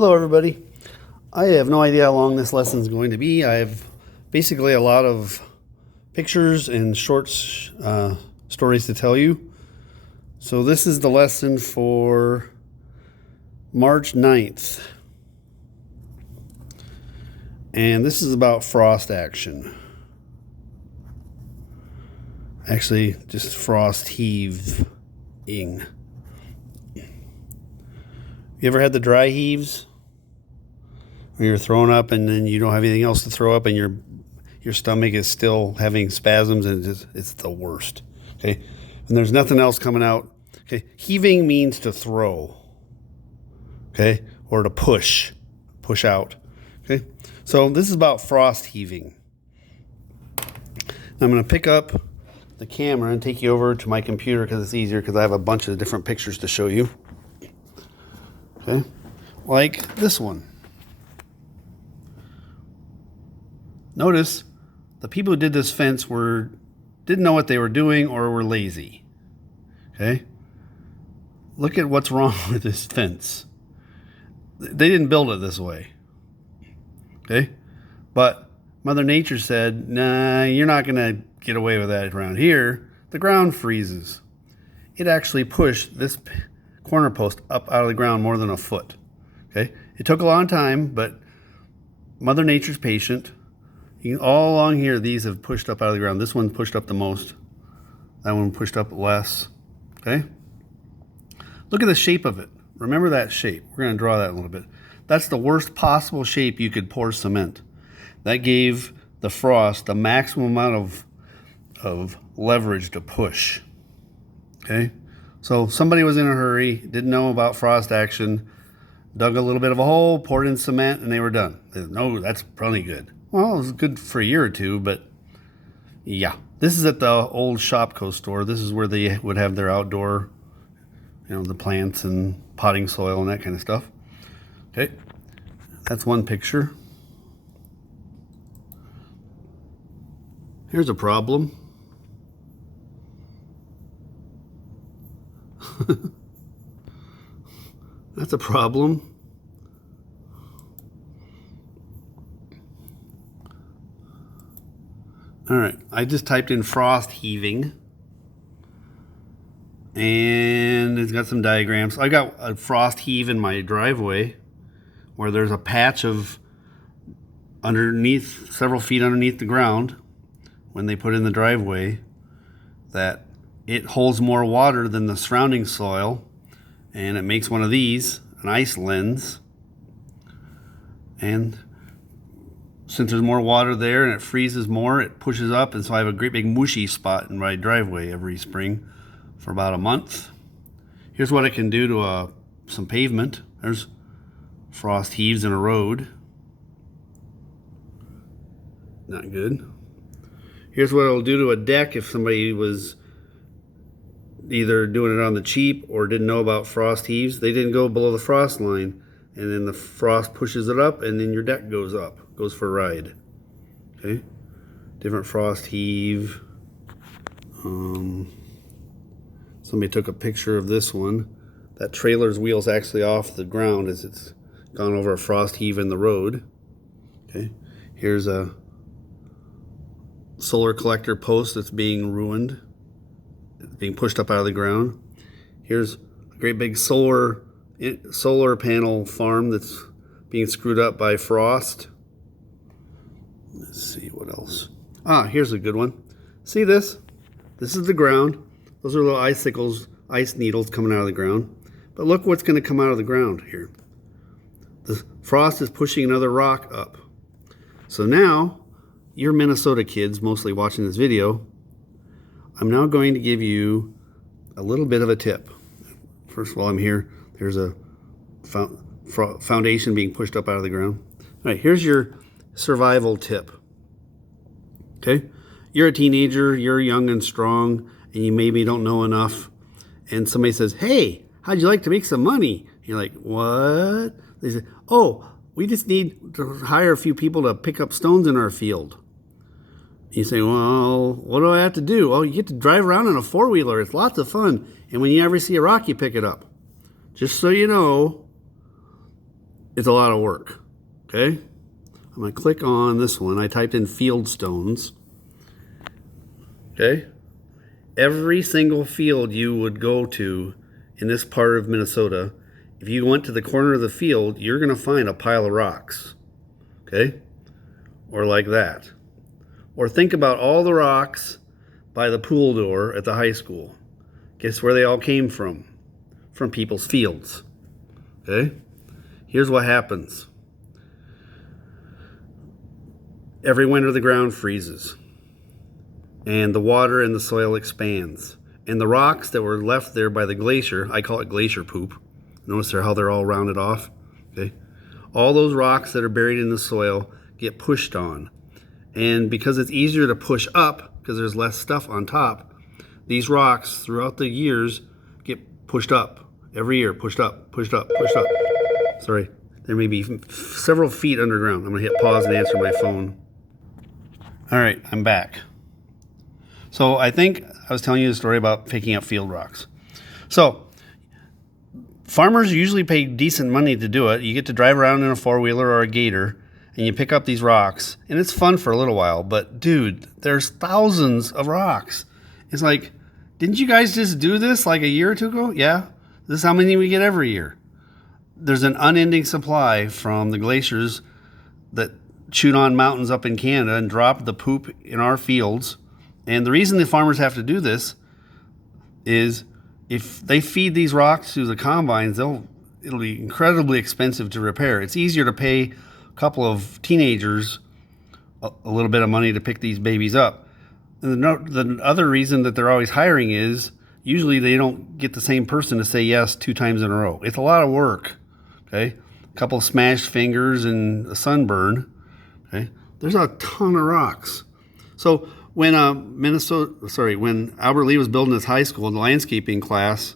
Hello everybody. I have no idea how long this lesson is going to be. I have basically a lot of pictures and short stories to tell you. So this is the lesson for March 9th. And this is about frost action. Actually, just frost heaving. You ever had the dry heaves? Where you're throwing up and then you don't have anything else to throw up and your stomach is still having spasms and it's the worst. Okay? And there's nothing else coming out. Okay? Heaving means to throw. Okay? Or to push out. Okay? So this is about frost heaving. I'm going to pick up the camera and take you over to my computer because it's easier because I have a bunch of different pictures to show you. Okay? Like this one. Notice the people who did this fence didn't know what they were doing or were lazy. Okay? Look at what's wrong with this fence. They didn't build it this way. Okay? But Mother Nature said, nah, you're not going to get away with that around here. The ground freezes. It actually pushed this corner post up out of the ground more than a foot. Okay? It took a long time, but Mother Nature's patient. All along here, these have pushed up out of the ground. This one pushed up the most. That one pushed up less. Okay? Look at the shape of it. Remember that shape. We're going to draw that a little bit. That's the worst possible shape you could pour cement. That gave the frost the maximum amount of leverage to push. Okay? So somebody was in a hurry, didn't know about frost action, dug a little bit of a hole, poured in cement, and they were done. No, that's probably good. Well, it was good for a year or two, but yeah. This is at the old Shopko store. This is where they would have their outdoor, the plants and potting soil and that kind of stuff. Okay, that's one picture. Here's a problem. That's a problem. All right, I just typed in frost heaving and it's got some diagrams. I got a frost heave in my driveway where there's a patch of underneath, several feet underneath the ground when they put in the driveway, that it holds more water than the surrounding soil, and it makes one of these, an ice lens. And since there's more water there and it freezes more, it pushes up, and so I have a great big mushy spot in my driveway every spring for about a month. Here's what it can do to some pavement. There's frost heaves in a road. Not good. Here's what it'll do to a deck if somebody was either doing it on the cheap or didn't know about frost heaves. They didn't go below the frost line, and then the frost pushes it up, and then your deck goes up. Goes for a ride. Okay, different frost heave. Somebody took a picture of this one. That trailer's wheel's actually off the ground as it's gone over a frost heave in the road. Okay, here's a solar collector post that's being ruined. It's being pushed up out of the ground. Here's a great big solar panel farm that's being screwed up by frost. Let's see what else. Here's a good one. See this? This is the ground. Those are little icicles, ice needles coming out of the ground. But look what's going to come out of the ground here. The frost is pushing another rock up. So now, you're Minnesota kids mostly watching this video. I'm now going to give you a little bit of a tip. First of all, I'm here. There's a foundation being pushed up out of the ground. All right, here's your survival tip. Okay, you're a teenager, you're young and strong, and you maybe don't know enough, and somebody says, hey, how'd you like to make some money? You're like, what? They say, oh, we just need to hire a few people to pick up stones in our field. You say, well, what do I have to do? Oh, you get to drive around in a four-wheeler. It's lots of fun. And when you ever see a rock, you pick it up. Just so you know, It's a lot of work, okay? I'm going to click on this one. I typed in field stones, okay? Every single field you would go to in this part of Minnesota, if you went to the corner of the field, you're going to find a pile of rocks, okay? Or like that. Or think about all the rocks by the pool door at the high school. Guess where they all came from? From people's fields, okay? Here's what happens. Every winter the ground freezes and the water in the soil expands. And the rocks that were left there by the glacier, I call it glacier poop. Notice how they're all rounded off, okay? All those rocks that are buried in the soil get pushed on. And because it's easier to push up, because there's less stuff on top, these rocks throughout the years get pushed up. Every year, pushed up, pushed up, pushed up. Sorry, there may be several feet underground. I'm gonna hit pause and answer my phone. All right, I'm back. So I think I was telling you the story about picking up field rocks. So farmers usually pay decent money to do it. You get to drive around in a four-wheeler or a gator, and you pick up these rocks, and it's fun for a little while. But dude, there's thousands of rocks. It's like, didn't you guys just do this like a year or two ago? Yeah, this is how many we get every year. There's an unending supply from the glaciers that chewed on mountains up in Canada and dropped the poop in our fields. And the reason the farmers have to do this is if they feed these rocks to the combines, it'll be incredibly expensive to repair. It's easier to pay a couple of teenagers a little bit of money to pick these babies up. And the other reason that they're always hiring is usually they don't get the same person to say yes 2 times in a row. It's a lot of work, okay? A couple of smashed fingers and a sunburn, okay? There's a ton of rocks. So when when Albert Lee was building his high school, the landscaping class,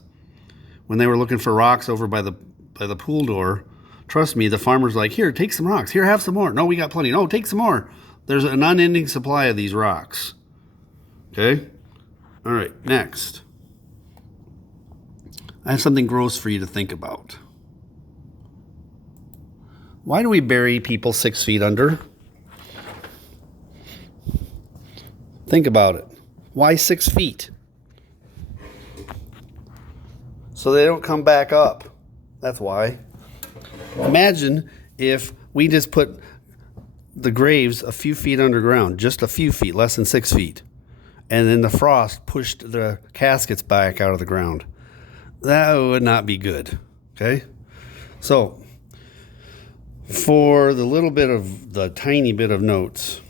when they were looking for rocks over by the pool door, trust me, the farmer's like, here, take some rocks. Here, have some more. No, we got plenty. No, take some more. There's an unending supply of these rocks. Okay? All right, next. I have something gross for you to think about. Why do we bury people 6 feet under? Think about it. Why 6 feet? So they don't come back up. That's why. Imagine if we just put the graves a few feet underground, just a few feet, less than 6 feet. And then the frost pushed the caskets back out of the ground. That would not be good, okay? So, for the tiny bit of notes,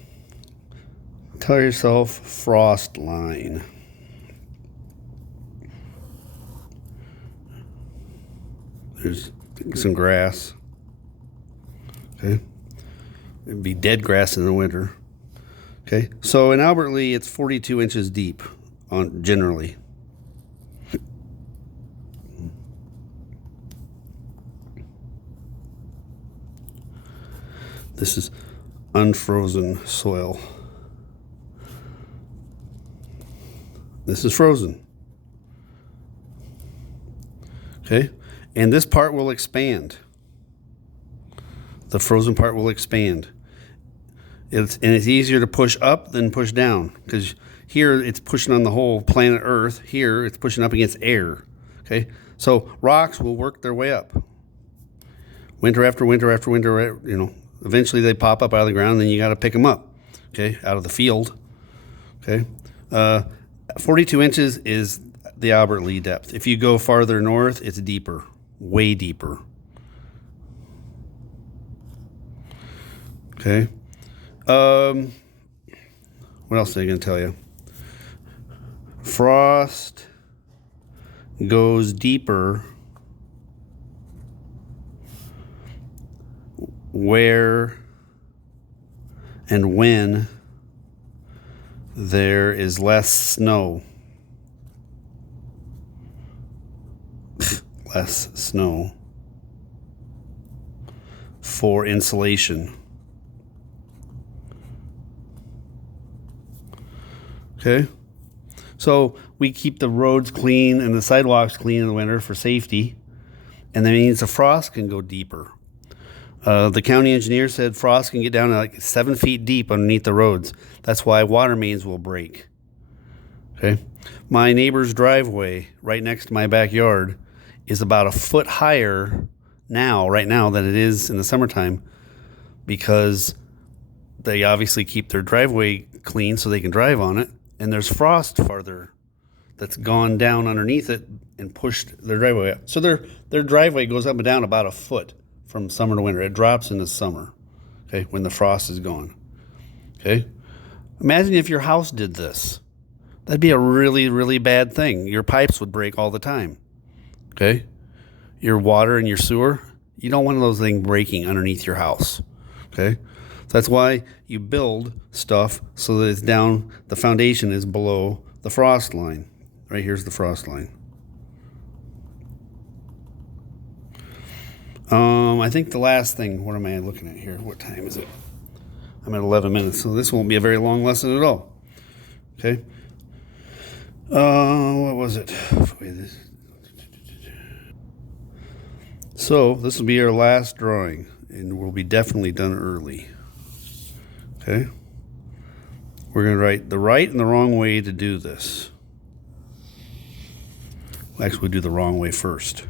tell yourself frost line. There's some grass, okay? It'd be dead grass in the winter. Okay, so in Albert Lee, it's 42 inches deep generally. This is unfrozen soil. This is frozen. Okay, and this part will expand. The frozen part will expand. It's easier to push up than push down, because here it's pushing on the whole planet Earth. Here it's pushing up against air. Okay, so rocks will work their way up. Winter after winter after winter, eventually they pop up out of the ground, and then you got to pick them up, okay, out of the field. Okay, 42 inches is the Albert Lee depth. If you go farther north, it's deeper, way deeper. Okay. What else am I going to tell you? Frost goes deeper where and when there is less snow. Less snow for insulation. Okay, so we keep the roads clean and the sidewalks clean in the winter for safety, and that means the frost can go deeper. The county engineer said frost can get down to like 7 feet deep underneath the roads. That's why water mains will break. Okay. My neighbor's driveway right next to my backyard is about a foot higher right now than it is in the summertime, because they obviously keep their driveway clean so they can drive on it. And there's frost farther that's gone down underneath it and pushed their driveway up. So their driveway goes up and down about a foot from summer to winter. It drops in the summer, okay, when the frost is gone. Okay. Imagine if your house did this. That'd be a really, really bad thing. Your pipes would break all the time. Okay. Your water and your sewer, you don't want those things breaking underneath your house. Okay. So that's why you build stuff so that it's down, the foundation is below the frost line. Right here's the frost line. I think the last thing, what am I looking at here? What time is it? I'm at 11 minutes, so this won't be a very long lesson at all. Okay. What was it? So this will be our last drawing, and we'll be definitely done early. Okay. We're going to write the right and the wrong way to do this. Actually, we'll do the wrong way first.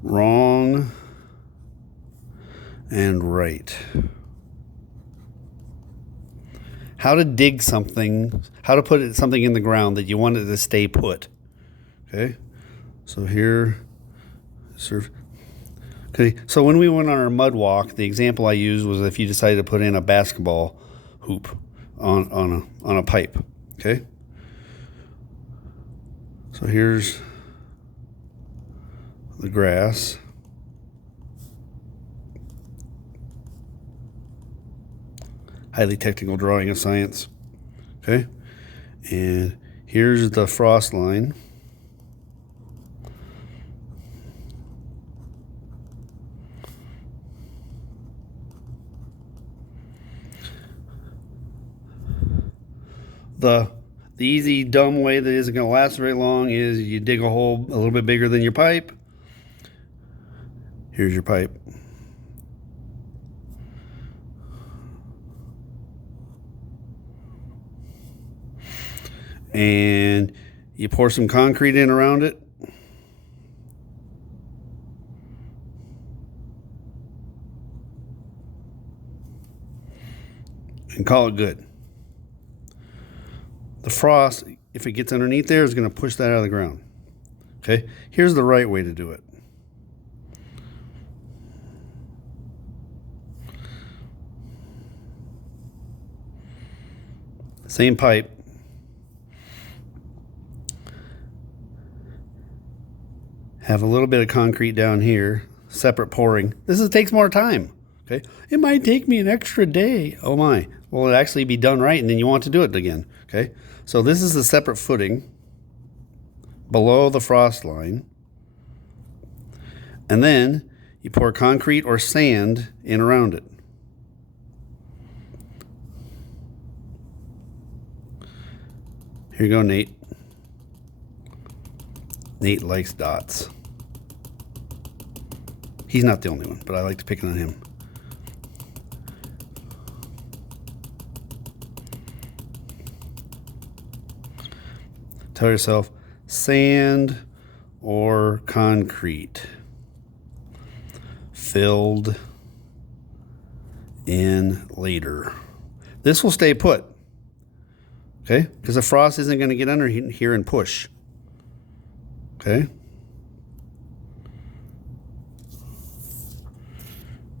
Wrong and right. How to dig something, how to put something in the ground that you want it to stay put. Okay, so here, okay, so when we went on our mud walk, the example I used was if you decided to put in a basketball hoop on a pipe. Okay, so here's the grass. Highly technical drawing of science. Okay, and here's the frost line. The easy dumb way that isn't going to last very long is you dig a hole a little bit bigger than your pipe. Here's your pipe. And you pour some concrete in around it. And call it good. The frost, if it gets underneath there, is going to push that out of the ground. Okay, here's the right way to do it. Same pipe. Have a little bit of concrete down here, separate pouring. Takes more time. Okay, it might take me an extra day. Oh my! Well, it'll actually be done right, and then you want to do it again. Okay, so this is the separate footing below the frost line, and then you pour concrete or sand in around it. Here you go, Nate. Nate likes dots. He's not the only one, but I like to pick on him. Tell yourself sand or concrete filled in later. This will stay put. Okay? Because the frost isn't going to get under here and push. Okay?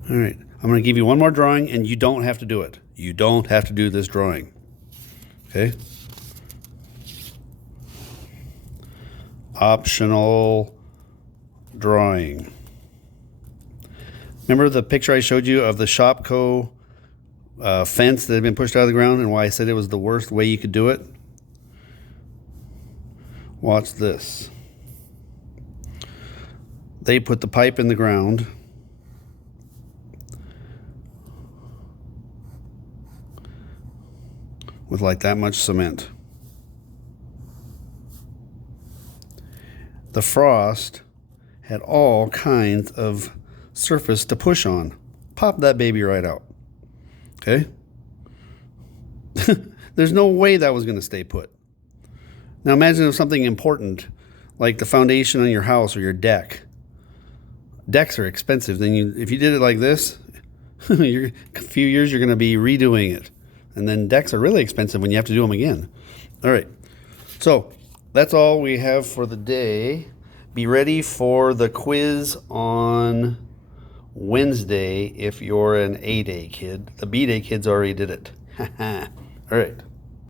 All right. I'm going to give you one more drawing, and you don't have to do it. You don't have to do this drawing. Okay? Optional drawing. Remember the picture I showed you of the Shopco fence that had been pushed out of the ground and why I said it was the worst way you could do it? Watch this. They put the pipe in the ground. With like that much cement. The frost had all kinds of surface to push on. Pop that baby right out. Okay? There's no way that was going to stay put. Now imagine if something important, like the foundation on your house or your deck. Decks are expensive. Then if you did it like this, a few years you're going to be redoing it. And then decks are really expensive when you have to do them again. All right. So that's all we have for the day. Be ready for the quiz on Wednesday if you're an A-Day kid. The B-Day kids already did it. All right.